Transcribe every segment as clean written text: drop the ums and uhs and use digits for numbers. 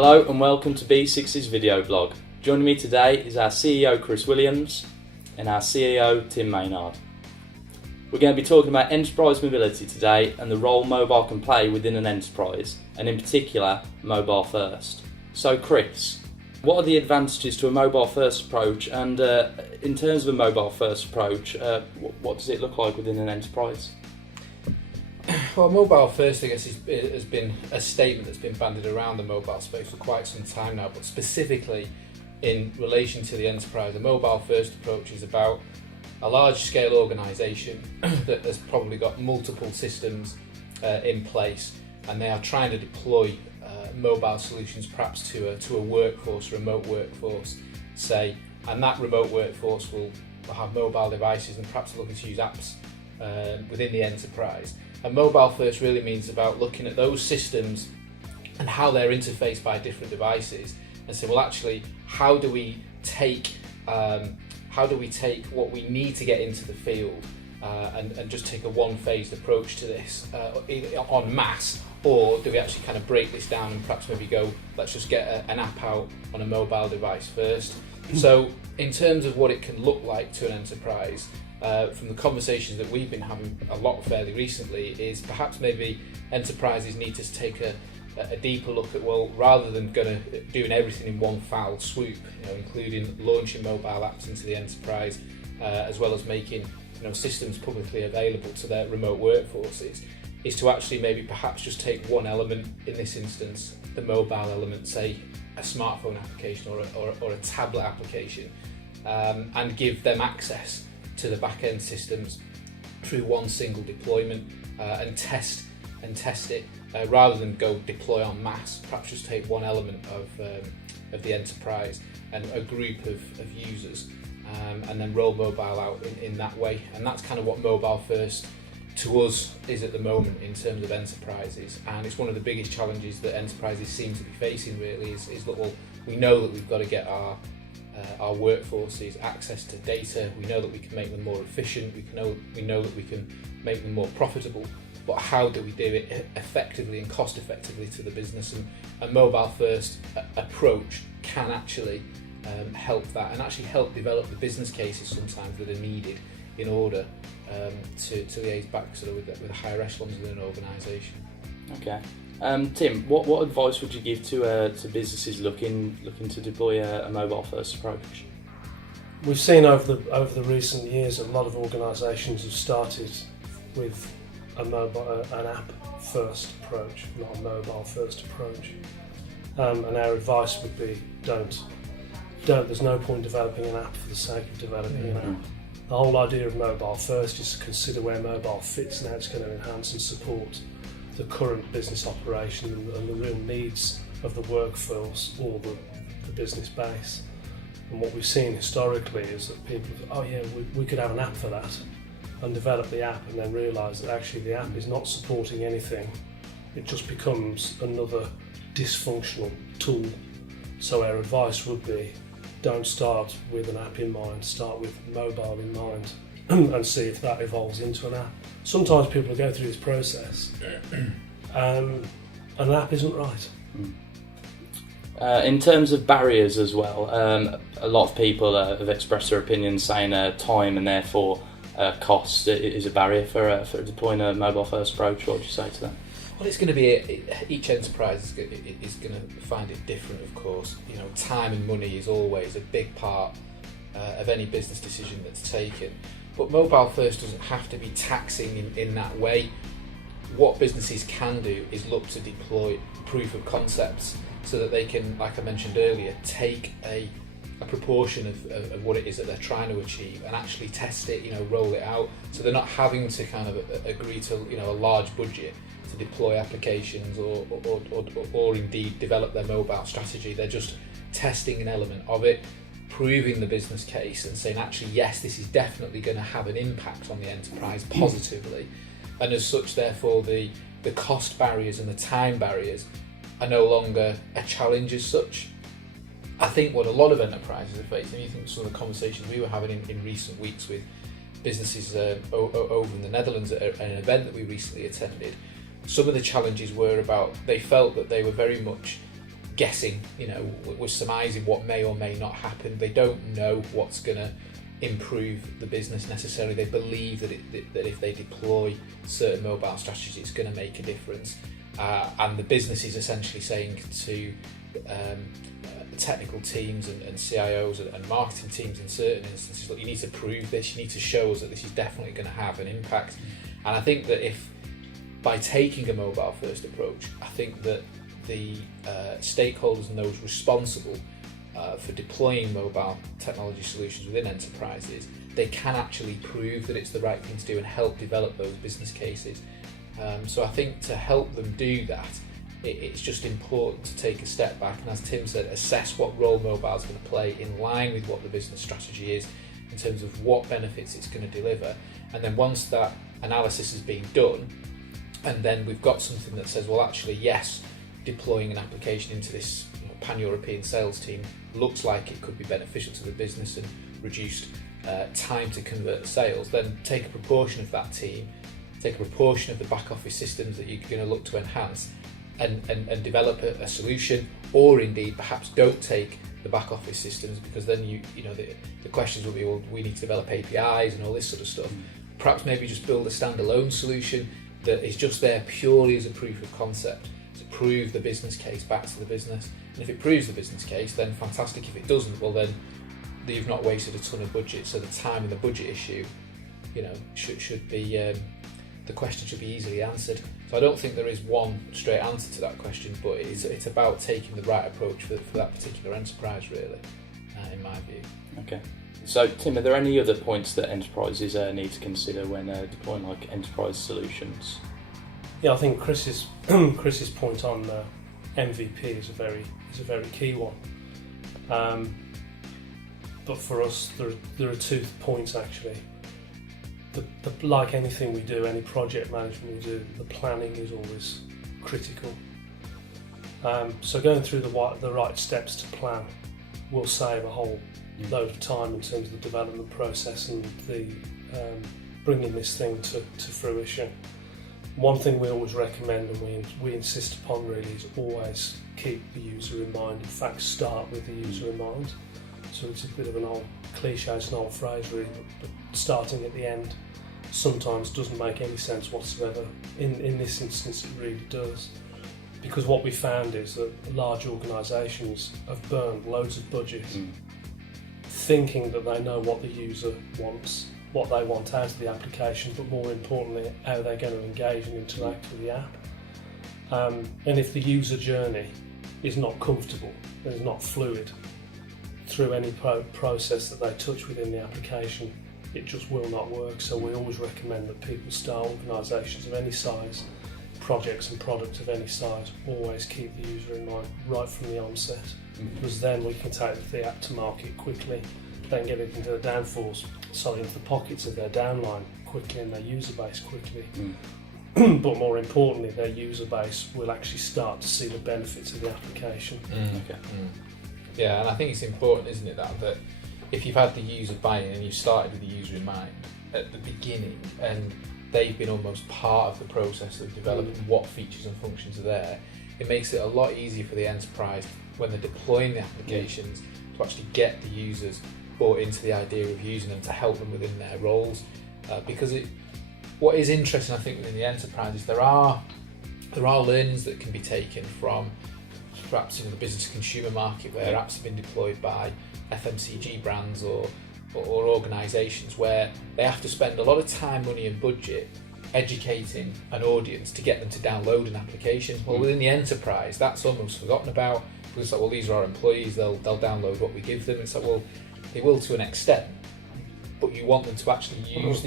Hello and welcome to B6's video blog. Joining me today is our CEO Chris Williams and our CEO Tim Mayneord. We're going to be talking about enterprise mobility today and the role mobile can play within an enterprise, and in particular mobile first. So Chris, what are the advantages to a mobile first approach, and in terms of a mobile first approach, what does it look like within an enterprise? Well, mobile first, I guess, has been a statement that's been bandied around the mobile space for quite some time now, but specifically in relation to the enterprise, a mobile first approach is about a large scale organisation that has probably got multiple systems in place, and they are trying to deploy mobile solutions perhaps to a workforce, remote workforce, say, and that remote workforce will have mobile devices and perhaps looking to use apps within the enterprise. And mobile first really means about looking at those systems and how they're interfaced by different devices, and say, well, actually, how do we take what we need to get into the field and just take a one-phased approach to this en masse, or do we actually kind of break this down and perhaps maybe go, let's just get an app out on a mobile device first. So in terms of what it can look like to an enterprise, from the conversations that we've been having a lot fairly recently, is perhaps maybe enterprises need to take a deeper look at, well, rather than doing everything in one foul swoop, including launching mobile apps into the enterprise, as well as making systems publicly available to their remote workforces, is to actually maybe perhaps just take one element, in this instance the mobile element, say a smartphone application or a tablet application, and give them access to the back-end systems through one single deployment, and test it, rather than go deploy en masse. Perhaps just take one element of the enterprise and a group of users, and then roll mobile out in that way. And that's kind of what mobile first to us is at the moment in terms of enterprises, and it's one of the biggest challenges that enterprises seem to be facing really, is that, well, we know that we've got to get our workforces access to data. We know that we can make them more efficient. We know that we can make them more profitable. But how do we do it effectively and cost effectively to the business? And a mobile first approach can actually help that, and actually help develop the business cases sometimes that are needed in order to liaise back sort of with the higher echelons within an organisation. Okay. Tim, what advice would you give to businesses looking to deploy a mobile first approach? We've seen over the recent years a lot of organisations have started with an app first approach, not a mobile first approach. And our advice would be don't. There's no point developing an app for the sake of developing an app. The whole idea of mobile first is to consider where mobile fits and how it's going to enhance and support the current business operation and the real needs of the workforce or the business base. And what we've seen historically is that people we could have an app for that, and develop the app and then realise that actually the app is not supporting anything. It just becomes another dysfunctional tool. So our advice would be, don't start with an app in mind, start with mobile in mind and see if that evolves into an app. Sometimes people go through this process and an app isn't right. In terms of barriers as well, a lot of people have expressed their opinions saying time and therefore cost is a barrier for deploying a mobile first approach. What would you say to that? Well, it's going to be each enterprise is going to find it different, of course. Time and money is always a big part of any business decision that's taken. But mobile first doesn't have to be taxing in that way. What businesses can do is look to deploy proof of concepts so that they can, like I mentioned earlier, take a proportion of what it is that they're trying to achieve and actually test it, roll it out. So they're not having to kind of agree to a large budget to deploy applications or indeed develop their mobile strategy. They're just testing an element of it, proving the business case and saying, actually, yes, this is definitely going to have an impact on the enterprise positively. And as such, therefore, the cost barriers and the time barriers are no longer a challenge as such. I think what a lot of enterprises are facing, you think some of the conversations we were having in recent weeks with businesses over in the Netherlands at an event that we recently attended, some of the challenges were about, they felt that they were very much guessing, we're surmising what may or may not happen. They don't know what's going to improve the business necessarily. They believe that if they deploy certain mobile strategies, it's going to make a difference. And the business is essentially saying to technical teams and CIOs and marketing teams in certain instances, look, you need to prove this, you need to show us that this is definitely going to have an impact. And I think that if by taking a mobile first approach, I think that the stakeholders and those responsible for deploying mobile technology solutions within enterprises, they can actually prove that it's the right thing to do and help develop those business cases. So I think to help them do that, it's just important to take a step back and, as Tim said, assess what role mobile is going to play in line with what the business strategy is in terms of what benefits it's going to deliver. And then once that analysis has been done, and then we've got something that says, well, actually, yes, deploying an application into this pan-European sales team looks like it could be beneficial to the business and reduced time to convert sales, then take a proportion of that team, take a proportion of the back office systems that you're going to look to enhance and develop a solution, or indeed perhaps don't take the back office systems, because then the questions will be, well, we need to develop APIs and all this sort of stuff. Perhaps maybe just build a standalone solution that is just there purely as a proof of concept to prove the business case back to the business. And if it proves the business case, then fantastic. If it doesn't, well, then you've not wasted a ton of budget. So the time and the budget issue, should be the question should be easily answered. So I don't think there is one straight answer to that question, but it's about taking the right approach for that particular enterprise, really, in my view. Okay. So Tim, are there any other points that enterprises need to consider when deploying like enterprise solutions? Yeah, I think Chris's point on MVP is a very key one. But for us, there are 2 points actually. Like anything we do, any project management we do, the planning is always critical. So going through the right steps to plan will save a whole load of time in terms of the development process and the bringing this thing to fruition. One thing we always recommend and we insist upon really is always keep the user in mind. In fact, start with the user in mind. So it's a bit of an old cliche, it's an old phrase really, but starting at the end sometimes doesn't make any sense whatsoever. In this instance it really does, because what we found is that large organisations have burned loads of budget thinking that they know what the user wants, what they want out of the application, but more importantly how they're going to engage and interact with the app. And if the user journey is not comfortable and is not fluid through any process that they touch within the application, it just will not work. So we always recommend that people start, organisations of any size, projects and products of any size, always keep the user in mind right from the onset, because then we can take the app to market quickly, then get it into into the pockets of their downline quickly and their user base quickly. But more importantly, their user base will actually start to see the benefits of the application. Yeah, and I think it's important, isn't it, that if you've had the user buy-in and you started with the user in mind at the beginning and they've been almost part of the process of developing what features and functions are there, it makes it a lot easier for the enterprise when they're deploying the applications to actually get the users bought into the idea of using them to help them within their roles. Because what is interesting, I think, within the enterprise is there are learnings that can be taken from perhaps the business to consumer market, where apps have been deployed by FMCG brands or organisations where they have to spend a lot of time, money and budget educating an audience to get them to download an application. Well, within the enterprise, that's almost forgotten about, because it's like, well, these are our employees, they'll download what we give them. It's like, well, they will to an extent, but you want them to actually use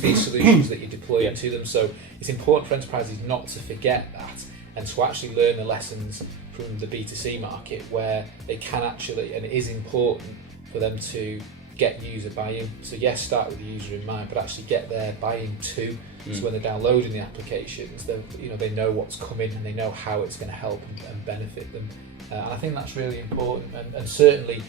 these solutions that you deploy to them. So it's important for enterprises not to forget that and to actually learn the lessons from the B2C market, where they can actually, and it is important for them to get user buy-in. So yes, start with the user in mind, but actually get their buy-in too. So when they're downloading the applications, they know what's coming and they know how it's going to help and benefit them. And I think that's really important. And certainly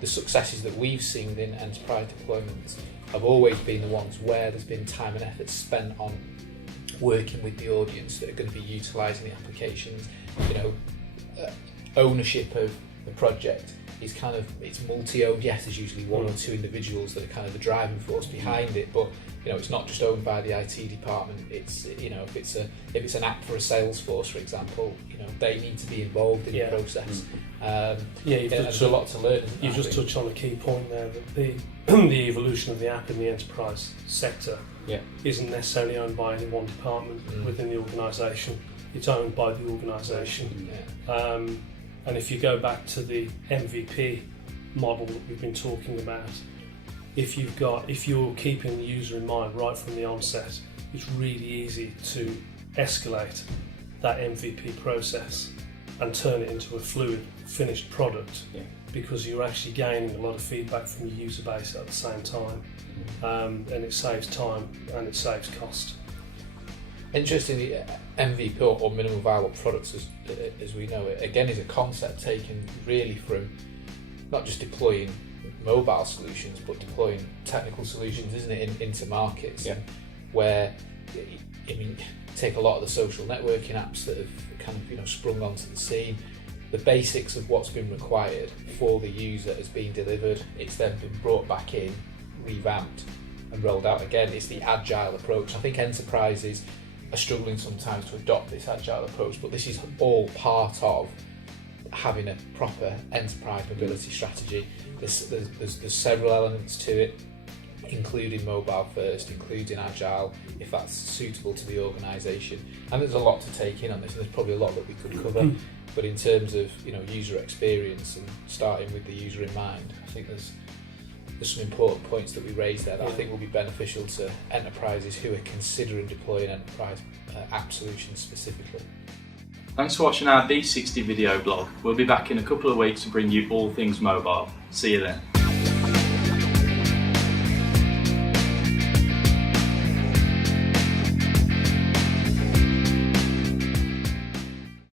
the successes that we've seen in enterprise deployments have always been the ones where there's been time and effort spent on working with the audience that are going to be utilising the applications. ownership of the project is kind of, it's multi-owned. Yes, there's usually one or two individuals that are kind of the driving force behind it, but it's not just owned by the IT department. It's if it's an app for a Salesforce, for example, they need to be involved in the process. There's a lot to learn. You just touched on a key point there, that the the evolution of the app in the enterprise sector isn't necessarily owned by any one department within the organisation. It's owned by the organisation. And if you go back to the MVP model that we've been talking about, if you're keeping the user in mind right from the onset, it's really easy to escalate that MVP process and turn it into a fluid, finished product, because you're actually gaining a lot of feedback from your user base at the same time, and it saves time and it saves cost. Interestingly, MVP or minimum viable products, as we know it, again is a concept taken really from not just deploying mobile solutions, but deploying technical solutions, isn't it, into markets, where, take a lot of the social networking apps that have kind of sprung onto the scene. The basics of what's been required for the user has been delivered. It's then been brought back in, revamped, and rolled out again. It's the agile approach. I think enterprises are struggling sometimes to adopt this agile approach, but this is all part of having a proper enterprise mobility strategy. There's several elements to it, including mobile first, including agile, if that's suitable to the organisation. And there's a lot to take in on this, and there's probably a lot that we could cover. But in terms of user experience and starting with the user in mind, I think there's some important points that we raised there that I think will be beneficial to enterprises who are considering deploying enterprise app solutions specifically. Thanks for watching our D60 video blog. We'll be back in a couple of weeks to bring you all things mobile. See you then.